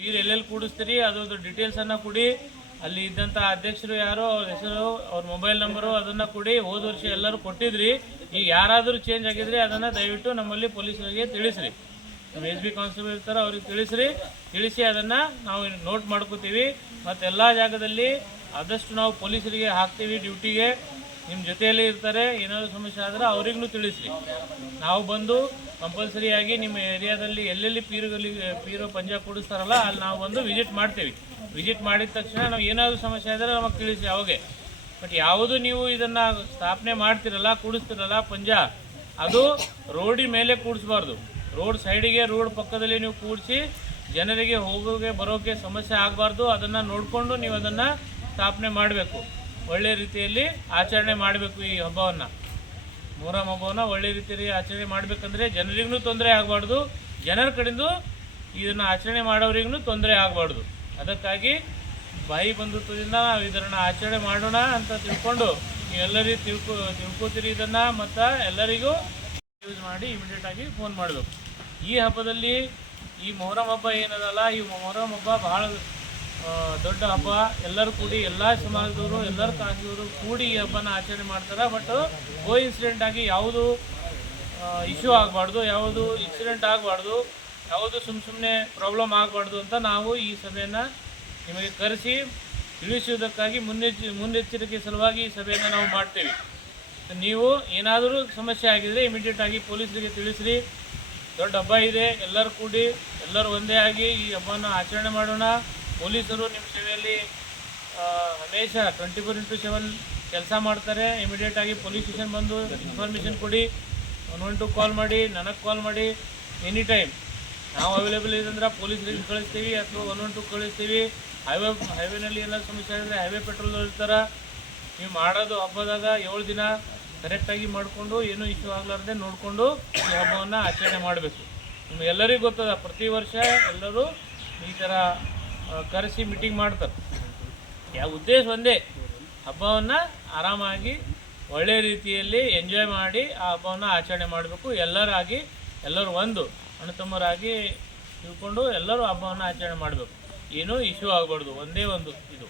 ನೀರು ಎಲ್ಲೆಲ್ಲಿ ಕೂಡಿಸ್ತೀರಿ ಅದರದ್ದು ಡೀಟೇಲ್ಸನ್ನು ಕೊಡಿ. ಅಲ್ಲಿ ಇದ್ದಂಥ ಅಧ್ಯಕ್ಷರು ಯಾರೋ ಅವ್ರ ಹೆಸರು ಅವ್ರ ಮೊಬೈಲ್ ನಂಬರು ಅದನ್ನು ಕೊಡಿ. ಹೋದ ವರ್ಷ ಎಲ್ಲರೂ ಕೊಟ್ಟಿದ್ರಿ. ಈಗ ಯಾರಾದರೂ ಚೇಂಜ್ ಆಗಿದ್ರೆ ಅದನ್ನು ದಯವಿಟ್ಟು ನಮ್ಮಲ್ಲಿ ಪೊಲೀಸರಿಗೆ ತಿಳಿಸ್ರಿ. ನಮ್ಮ ಎಸ್ ಬಿ ಕಾನ್ಸ್ಟೇಬಲ್ ಇರ್ತಾರೆ ಅವ್ರಿಗೆ ತಿಳಿಸಿ ಅದನ್ನು ನಾವು ನೋಟ್ ಮಾಡ್ಕೋತೀವಿ. ಮತ್ತು ಎಲ್ಲ ಜಾಗದಲ್ಲಿ ಆದಷ್ಟು ನಾವು ಪೊಲೀಸರಿಗೆ ಹಾಕ್ತೀವಿ ಡ್ಯೂಟಿಗೆ. ನಿಮ್ಮ ಜೊತೆಯಲ್ಲಿ ಇರ್ತಾರೆ. ಏನಾದರೂ ಸಮಸ್ಯೆ ಆದರೆ ಅವ್ರಿಗೂ ತಿಳಿಸ್ರಿ. ನಾವು ಬಂದು ಕಂಪಲ್ಸರಿಯಾಗಿ ನಿಮ್ಮ ಏರಿಯಾದಲ್ಲಿ ಎಲ್ಲೆಲ್ಲಿ ಪೀರು ಪಂಜ ಕೂಡಿಸ್ತಾರಲ್ಲ ಅಲ್ಲಿ ನಾವು ಬಂದು ವಿಸಿಟ್ ಮಾಡ್ತೀವಿ. ವಿಸಿಟ್ ಮಾಡಿದ ತಕ್ಷಣ ನಾವು ಏನಾದರೂ ಸಮಸ್ಯೆ ಆದರೆ ನಮಗೆ ತಿಳಿಸಿ ಅವಾಗೆ. ಬಟ್ ಯಾವುದು ನೀವು ಇದನ್ನು ಸ್ಥಾಪನೆ ಮಾಡ್ತಿರಲ್ಲ ಕೂಡಿಸ್ತಿರಲ್ಲ ಪಂಜ ಅದು ರೋಡಿ ಮೇಲೆ ಕೂಡಿಸ್ಬಾರ್ದು. ರೋಡ್ ಸೈಡಿಗೆ ರೋಡ್ ಪಕ್ಕದಲ್ಲಿ ನೀವು ಕೂಡಿಸಿ ಜನರಿಗೆ ಹೋಗೋಕೆ ಬರೋಕ್ಕೆ ಸಮಸ್ಯೆ ಆಗಬಾರ್ದು. ಅದನ್ನು ನೋಡಿಕೊಂಡು ನೀವು ಅದನ್ನು ಸ್ಥಾಪನೆ ಮಾಡಬೇಕು. ಒಳ್ಳೆಯ ರೀತಿಯಲ್ಲಿ ಆಚರಣೆ ಮಾಡಬೇಕು. ಈ ಹಬ್ಬವನ್ನು ಮೊಹರಂ ಹಬ್ಬವನ್ನು ಒಳ್ಳೆಯ ರೀತಿಯಲ್ಲಿ ಆಚರಣೆ ಮಾಡಬೇಕಂದ್ರೆ ಜನರಿಗೂ ತೊಂದರೆ ಆಗಬಾರ್ದು, ಜನರ ಕಡೆಯಿಂದ ಇದನ್ನು ಆಚರಣೆ ಮಾಡೋರಿಗೂ ತೊಂದರೆ ಆಗಬಾರ್ದು. ಅದಕ್ಕಾಗಿ ಬಾಯಿ ಬಂಧುತ್ವದಿಂದ ನಾವು ಇದನ್ನು ಆಚರಣೆ ಮಾಡೋಣ ಅಂತ ತಿಳ್ಕೊಂಡು ನೀವೆಲ್ಲರಿಗೂ ತಿಳ್ಕೊತೀರಿ ಇದನ್ನು. ಮತ್ತು ಎಲ್ಲರಿಗೂ ಯೂಸ್ ಮಾಡಿ ಇಮಿಡಿಯೇಟಾಗಿ ಫೋನ್ ಮಾಡಬೇಕು. ಈ ಹಬ್ಬದಲ್ಲಿ ಈ ಮೊಹರಂ ಹಬ್ಬ ಏನದಲ್ಲ, ಈ ಮೊಹರಂ ಹಬ್ಬ ಭಾಳ ದೊಡ್ಡ ಹಬ್ಬ. ಎಲ್ಲರೂ ಕೂಡಿ ಎಲ್ಲ ಸಮಾಜದವರು ಎಲ್ಲರ ಕಾಲದವರು ಕೂಡಿ ಈ ಹಬ್ಬನ ಆಚರಣೆ ಮಾಡ್ತಾರೆ. ಬಟ್ ಇನ್ಸಿಡೆಂಟ್ ಆಗಿ ಯಾವುದು ಇಶ್ಯೂ ಆಗಬಾರ್ದು, ಯಾವುದು ಇನ್ಸಿಡೆಂಟ್ ಆಗಬಾರ್ದು, ಯಾವುದು ಸುಮ್ಮನೆ ಪ್ರಾಬ್ಲಮ್ ಆಗಬಾರ್ದು ಅಂತ ನಾವು ಈ ಸಭೆಯನ್ನು ನಿಮಗೆ ಕರೆಸಿ ತಿಳಿಸುವುದಕ್ಕಾಗಿ ಮುನ್ನೆಚ್ಚರಿಕೆ ಸಲುವಾಗಿ ಈ ಸಭೆಯನ್ನು ನಾವು ಮಾಡ್ತೇವೆ. ನೀವು ಏನಾದರೂ ಸಮಸ್ಯೆ ಆಗಿದರೆ ಇಮಿಡಿಯೇಟಾಗಿ ಪೊಲೀಸರಿಗೆ ತಿಳಿಸ್ರಿ. ದೊಡ್ಡ ಹಬ್ಬ ಇದೆ, ಎಲ್ಲರೂ ಕೂಡಿ ಎಲ್ಲರೂ ಒಂದೇ ಆಗಿ ಈ ಹಬ್ಬವನ್ನು ಆಚರಣೆ ಮಾಡೋಣ. ಪೊಲೀಸರು ನಿಮ್ಮ ಸೇವೆಯಲ್ಲಿ ಹಮೇಶ 24x7 ಕೆಲಸ ಮಾಡ್ತಾರೆ. ಇಮಿಡಿಯೇಟಾಗಿ ಪೊಲೀಸ್ ಸ್ಟೇಷನ್ ಬಂದು ಇನ್ಫಾರ್ಮೇಷನ್ ಕೊಡಿ. 112 ಕಾಲ್ ಮಾಡಿ, ನನಗೆ ಕಾಲ್ ಮಾಡಿ. ಎನಿ ಟೈಮ್ ನಾವು ಅವೈಲೇಬಲ್ ಇದಂದ್ರೆ ಪೊಲೀಸರಿಗೆ ಕಳಿಸ್ತೀವಿ ಅಥವಾ 112 ಕಳಿಸ್ತೀವಿ. ಹೈವೇನಲ್ಲಿ ಏನಾದ್ರು ಸಮಸ್ಯೆ ಆಗಿದ್ರೆ ಹೈವೇ ಪೆಟ್ರೋಲ್ ಇರ್ತಾರೆ. ನೀವು ಮಾಡೋದು ಹಬ್ಬದಾಗ 7 ದಿನ ಕರೆಕ್ಟಾಗಿ ಮಾಡಿಕೊಂಡು ಏನೂ ಇಶ್ಯೂ ಆಗಲಾರ್ದೆ ನೋಡಿಕೊಂಡು ಈ ಹಬ್ಬವನ್ನು ಆಚರಣೆ ಮಾಡಬೇಕು. ನಿಮಗೆಲ್ಲರಿಗೂ ಗೊತ್ತದ, ಪ್ರತಿ ವರ್ಷ ಎಲ್ಲರೂ ಈ ಥರ ಕರೆಸಿ ಮೀಟಿಂಗ್ ಮಾಡ್ತಾರೆ. ಯಾವ ಉದ್ದೇಶ ಒಂದೇ, ಹಬ್ಬವನ್ನು ಆರಾಮಾಗಿ ಒಳ್ಳೆಯ ರೀತಿಯಲ್ಲಿ ಎಂಜಾಯ್ ಮಾಡಿ ಆ ಹಬ್ಬವನ್ನು ಆಚರಣೆ ಮಾಡಬೇಕು. ಎಲ್ಲರೂ ಒಂದು ಅಣ್ಣತಮ್ಮರಾಗಿ ತಿಳ್ಕೊಂಡು ಎಲ್ಲರೂ ಹಬ್ಬವನ್ನು ಆಚರಣೆ ಮಾಡಬೇಕು. ಏನೂ ಇಶ್ಯೂ ಆಗಬಾರ್ದು. ಒಂದೇ ಒಂದು ಇದು